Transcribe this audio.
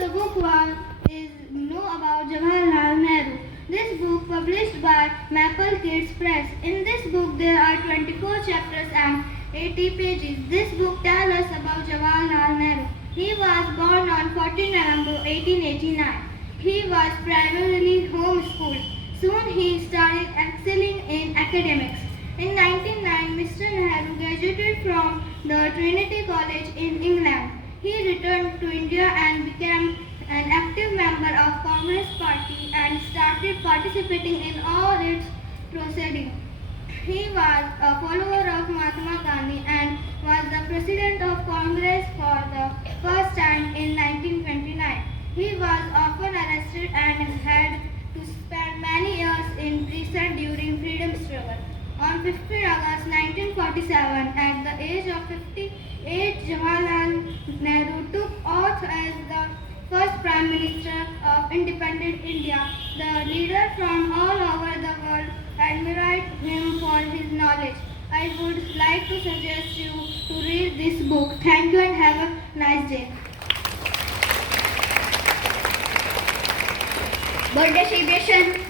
the book was is know about Jawaharlal Nehru. This book published by Maple Kids Press. In this book there are 24 chapters and 80 pages. This book tells us about Jawaharlal Nehru. He was born on 14 November 1889. He was primarily homeschooled. Soon he started excelling in academics. In 1909, Mr. Nehru graduated from the Trinity College in England. He returned to India and became an active member of Congress Party and started participating in all its proceedings. He was a follower of Mahatma Gandhi and was the president of Congress for the first time in 1929. He was often arrested and had to spend many years in prison during freedom struggle. On 15 August 1947, at the age of 58, Jawaharlal Nehru took oath as the first Prime Minister of independent India. The leader from all over the world admired him for his knowledge. I would like to suggest you to read this book. Thank you and have a nice day. Birthday celebration.